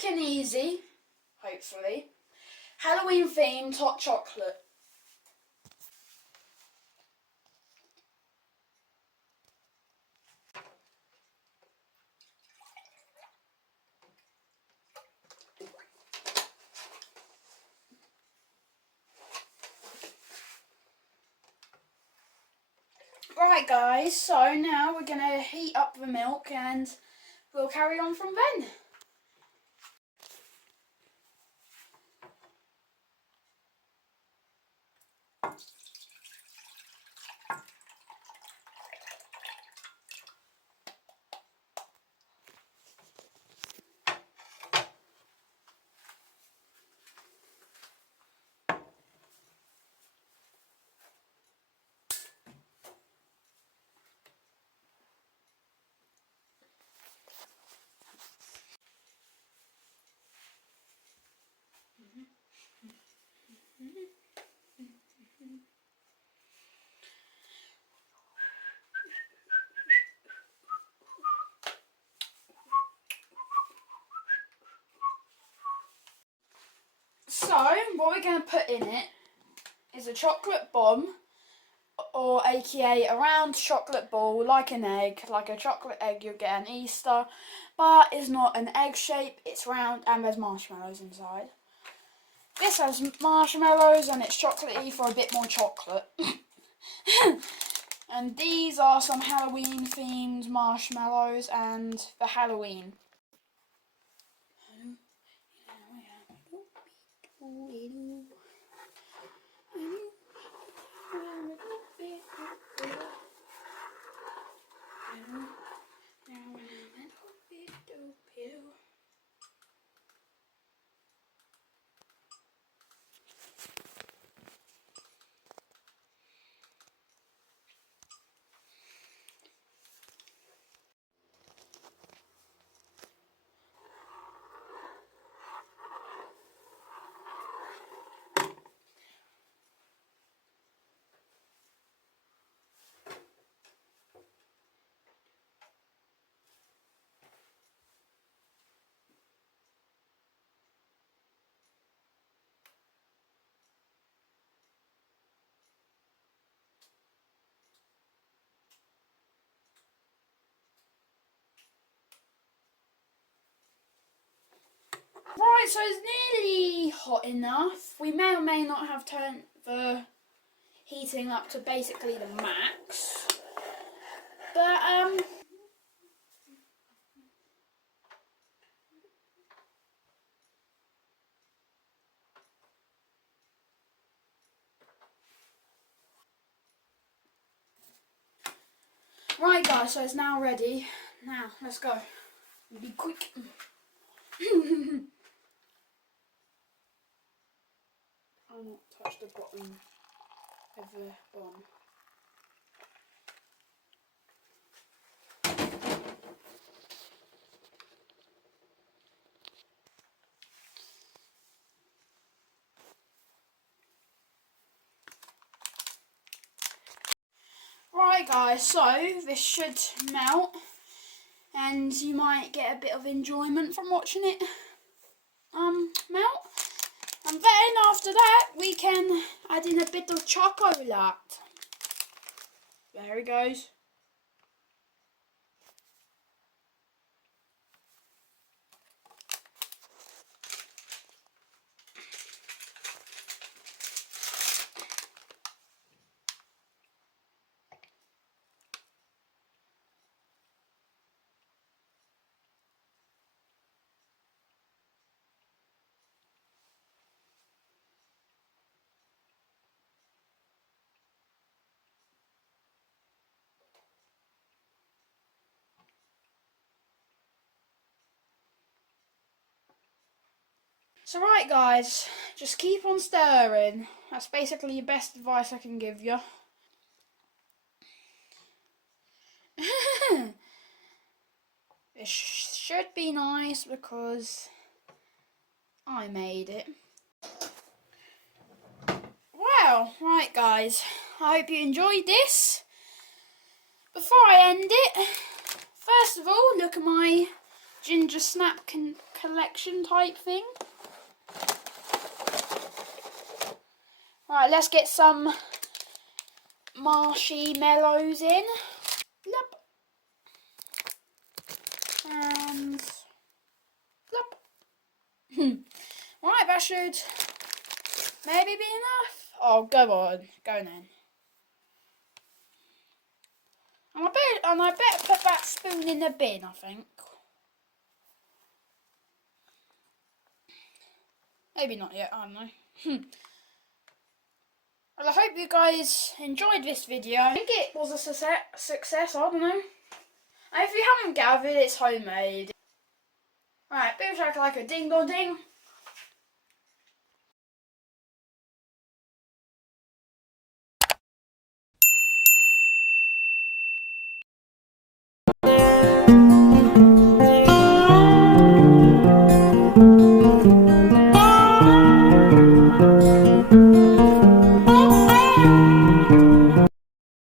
quick and easy, hopefully, Halloween themed hot chocolate. Right guys, so now we're going to heat up the milk and we'll carry on from then. So, what we're going to put in it is a chocolate bomb, or aka a round chocolate ball, like an egg, like a chocolate egg you'll get on Easter, but it's not an egg shape, it's round and there's marshmallows inside. This has marshmallows and it's chocolatey for a bit more chocolate. And these are some Halloween themed marshmallows and the Halloween. Right, so it's nearly hot enough. We may or may not have turned the heating up to basically the max. But, right guys, so it's now ready. Now, let's go. Be quick. I'll not touch the bottom of the bomb. Right guys, so this should melt and you might get a bit of enjoyment from watching it melt. And then after that we can add in a bit of chocolate. There it goes. So right guys, just keep on stirring. That's basically the best advice I can give you. It should be nice because I made it. Well, right guys, I hope you enjoyed this. Before I end it, first of all, look at my ginger snap collection type thing. Right, let's get some marshmallows in. Plop. And plop. Right, that should maybe be enough. Oh, go on, go then. And I better put that spoon in the bin, I think. Maybe not yet, I don't know. Well, I hope you guys enjoyed this video. I think it was a success, I don't know. And if you haven't gathered, it's homemade. Right, big like a ding dong ding.